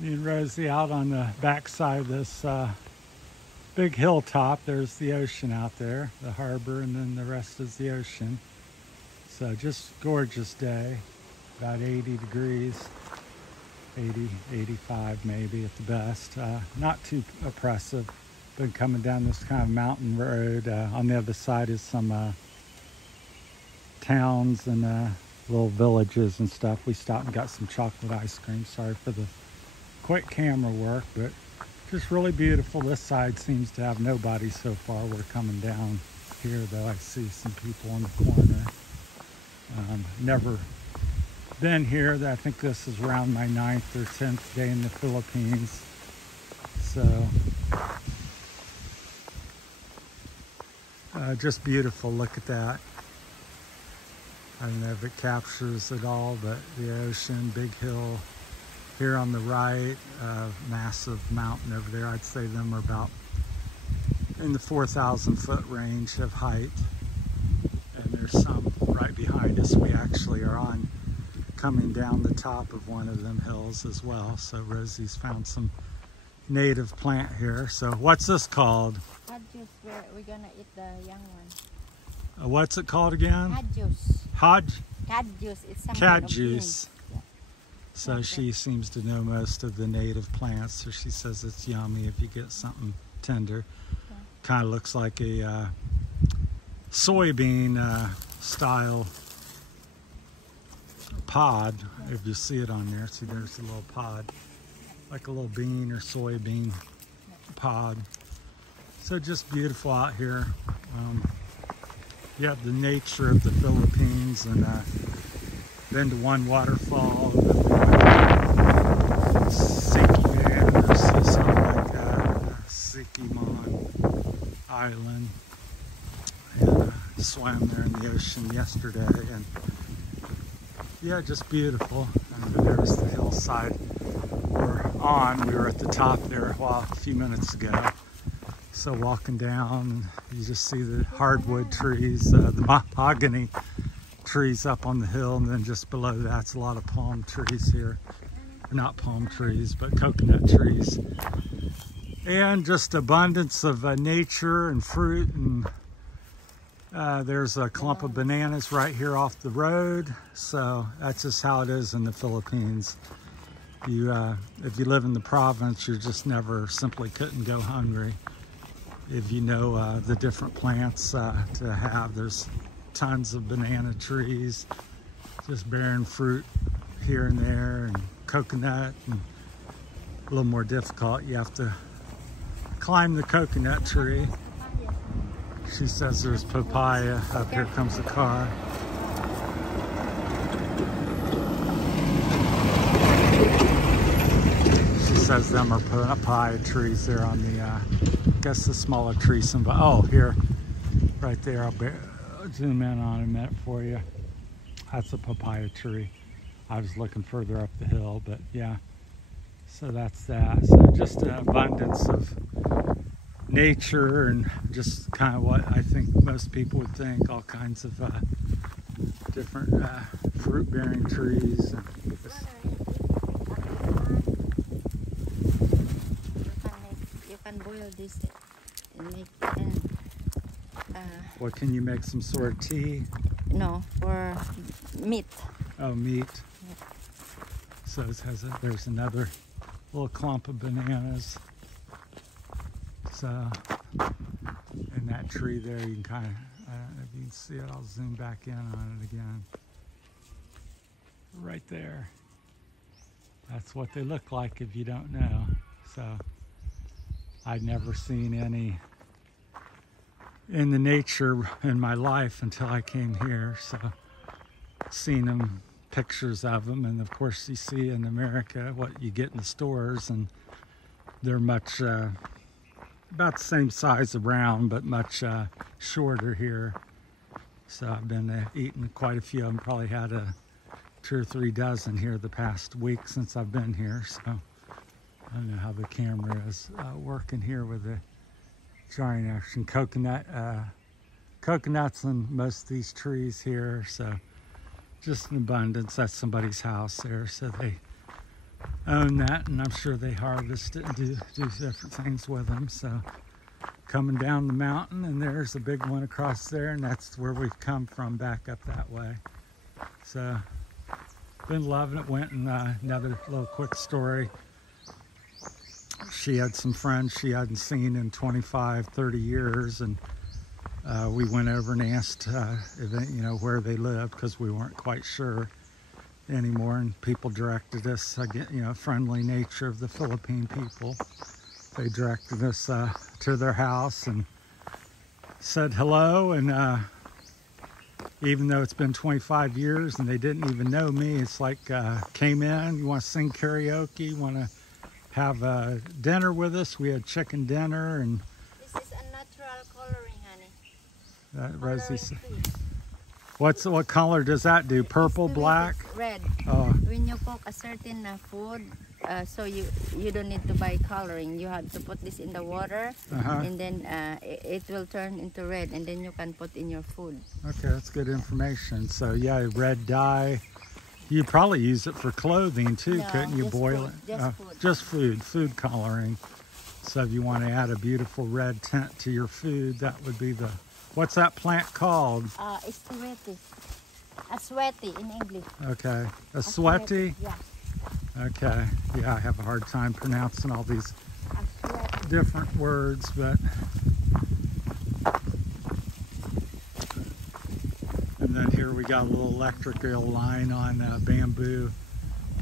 Me and Rosie out on the backside of this big hilltop. There's the ocean out there, the harbor, and then the rest is the ocean. So just gorgeous day, about 80 degrees, 80, 85 maybe at the best. Not too oppressive. Been coming down this kind of mountain road. On the other side is some towns and little villages and stuff. We stopped and got some chocolate ice cream. Sorry for the quick camera work, but just really beautiful. This side seems to have nobody so far. We're coming down here though. I see some people in the corner. Never been here. I think this is around my 9th or 10th day in the Philippines. So just beautiful. Look at that. I don't know if it captures it all, but the ocean, big hill here on the right, massive mountain over there. I'd say them are about in the 4,000 foot range of height. And there's some right behind us. We actually are on coming down the top of one of them hills as well. So Rosie's found some native plant here. So what's this called? Cad juice. We're gonna eat the young one. What's it called again? Cad juice. Cad juice. It's some Cad kind of juice. Yeah. So she seems to know most of the native plants. So she says it's yummy if you get something tender. Yeah. Kind of looks like a soybean style pod. Yeah. If you see it on there, see there's a little pod, like a little bean or soybean pod. So just beautiful out here. You have the nature of the Philippines, and been to one waterfall, Sikiman, or something like that, Sikiman Island, and swam there in the ocean yesterday, and yeah, just beautiful. And there's the hillside we're on. We were at the top there a few minutes ago. So walking down, you just see the hardwood trees, the mahogany trees up on the hill, and then just below that's a lot of palm trees here. Not palm trees, but coconut trees. And just abundance of nature and fruit, and there's a clump of bananas right here off the road. So that's just how it is in the Philippines. If you live in the province, you just never simply couldn't go hungry. If you know the different plants to have, there's tons of banana trees, just bearing fruit here and there, and coconut, and a little more difficult. You have to climb the coconut tree. She says there's papaya. Up here comes the car. She says them are papaya trees there on the, I guess the smaller trees. Oh, here, right there. I'll zoom in on a minute for you. That's a papaya tree. I was looking further up the hill, but yeah. So that's that. So just an abundance of nature, and just kind of what I think most people would think, all kinds of different fruit-bearing trees. And you can boil this and make what can you make? Some sort of tea? No, for meat. Oh, meat. Yeah. So it has there's another little clump of bananas. So in that tree there, you can kind of, if you can see it, I'll zoom back in on it again. Right there. That's what they look like if you don't know. So I'd never seen any in the nature in my life until I came here. So seen them, pictures of them, and of course you see in America what you get in the stores, and they're much about the same size around, but much shorter here. So I've been eating quite a few of them. Probably had 2 or 3 dozen here the past week since I've been here. So I don't know how the camera is working here with the drying action. Coconuts on most of these trees here. So just in abundance. That's somebody's house there. So they own that, and I'm sure they harvest it and do different things with them. So coming down the mountain, and there's a big one across there, and that's where we've come from, back up that way. So been loving it. Went and another little quick story. She had some friends she hadn't seen in 25-30 years, and we went over and asked where they lived, because we weren't quite sure anymore, and people directed us, again, friendly nature of the Philippine people. They directed us to their house and said hello, and even though it's been 25 years and they didn't even know me, it's like came in, you want to sing karaoke, want to have dinner with us. We had chicken dinner, and This is a natural coloring, honey. Rosie, what color does that do? Purple, black? It's red. Oh. When you cook a certain food, so you don't need to buy coloring. You have to put this in the water, and then it will turn into red, and then you can put in your food. Okay, that's good information. So yeah, red dye. You probably use it for clothing too, couldn't you? Boil it? Just food coloring. So if you want to add a beautiful red tint to your food, that would be the, what's that plant called? It's a sweaty in English. Okay, a sweaty? Yeah. Okay, yeah, I have a hard time pronouncing all these different words, but. And then here we got a little electrical line on bamboo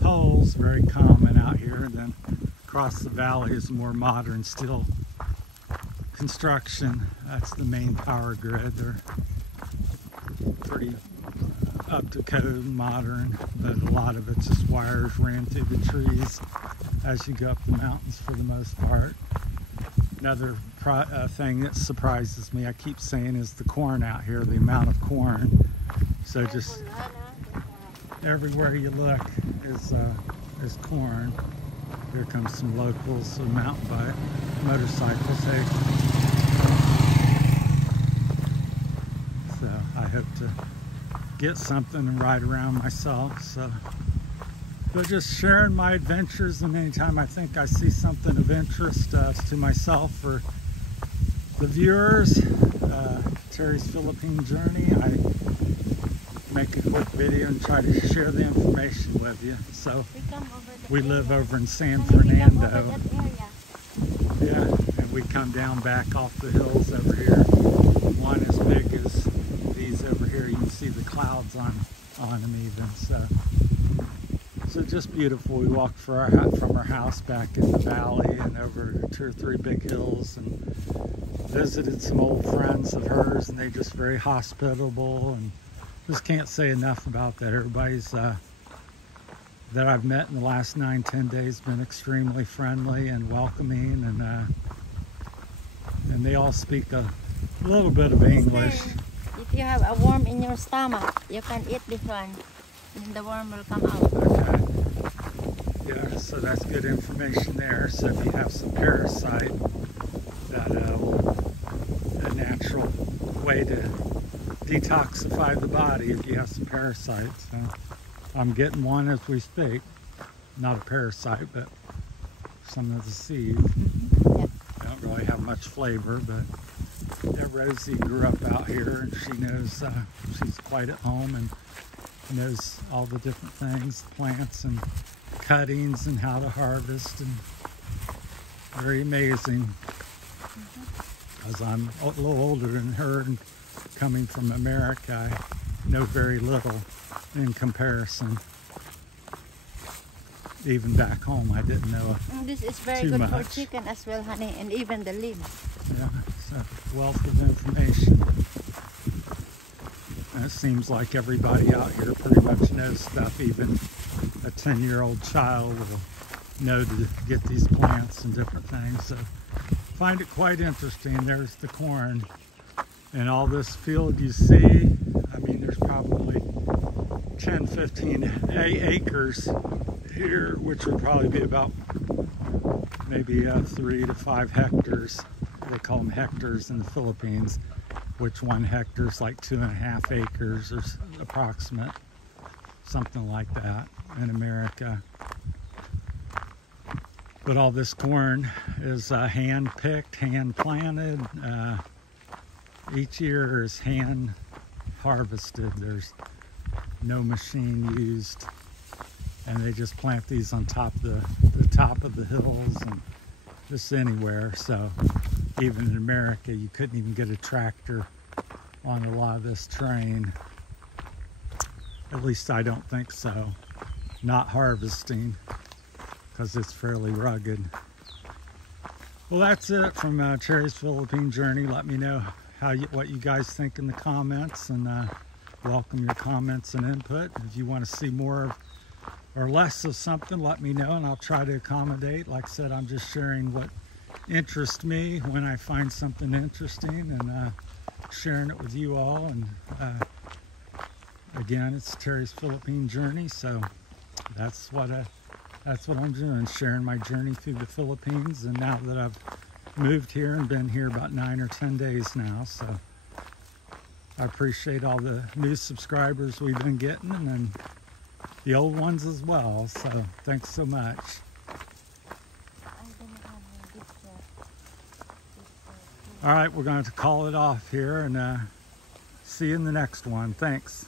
poles, very common out here. And then across the valley is more modern steel construction. That's the main power grid. They're pretty up to code, modern, but a lot of it's just wires ran through the trees as you go up the mountains for the most part. Another thing that surprises me, I keep saying, is the corn out here, the amount of corn. So just everywhere you look is corn. Here comes some locals, some mountain bike, motorcycles. Hey. So I hope to get something and ride around myself. So, but just sharing my adventures, and anytime I think I see something of interest to myself or the viewers, Terry's Philippine Journey, I make a quick video and try to share the information with you. So we live over in San Fernando. Yeah, and we come down back off the hills over here. One as big as these over here. You can see the clouds on them even. So just beautiful. We walked from our house back in the valley and over 2 or 3 big hills, and visited some old friends of hers, and they just very hospitable, and just can't say enough about that. Everybody's that I've met in the last 9-10 days been extremely friendly and welcoming, and they all speak a little bit of English. If you have a worm in your stomach, you can eat this one, and the worm will come out. Okay. Yeah, so that's good information there. So if you have some parasite, that a natural way to detoxify the body if you have some parasites. So I'm getting one as we speak. Not a parasite, but some of the seeds. Yeah. Don't really have much flavor, but yeah, Rosie grew up out here, and she knows, she's quite at home and knows all the different things, plants and cuttings and how to harvest, and very amazing. Because I'm a little older than her, and coming from America, I know very little in comparison. Even back home, I didn't know This is very good for chicken as well, honey, and even the leaves. Yeah, so wealth of information. And it seems like everybody out here pretty much knows stuff. Even a 10-year-old child will know to get these plants and different things. So find it quite interesting. There's the corn. And all this field you see, I mean, there's probably 10, 15 acres here, which would probably be about maybe 3 to 5 hectares. They call them hectares in the Philippines, which 1 hectare is like 2.5 acres or approximate, something like that in America. But all this corn is hand picked, hand planted. Each ear is hand harvested. There's no machine used, and they just plant these on top of the top of the hills and just anywhere. So even in America, you couldn't even get a tractor on a lot of this terrain. At least I don't think so. Not harvesting, because it's fairly rugged. Well, that's it from Cherry's Philippine Journey. Let me know what you guys think in the comments, and welcome your comments and input. If you want to see more of or less of something, let me know, and I'll try to accommodate. Like I said, I'm just sharing what interests me when I find something interesting, and sharing it with you all. And again, it's Terry's Philippine Journey, so that's what I'm doing, sharing my journey through the Philippines. And now that I've moved here and been here about 9 or 10 days now, so I appreciate all the new subscribers we've been getting, and then the old ones as well. So thanks so much. All right, we're going to call it off here, and see you in the next one. Thanks.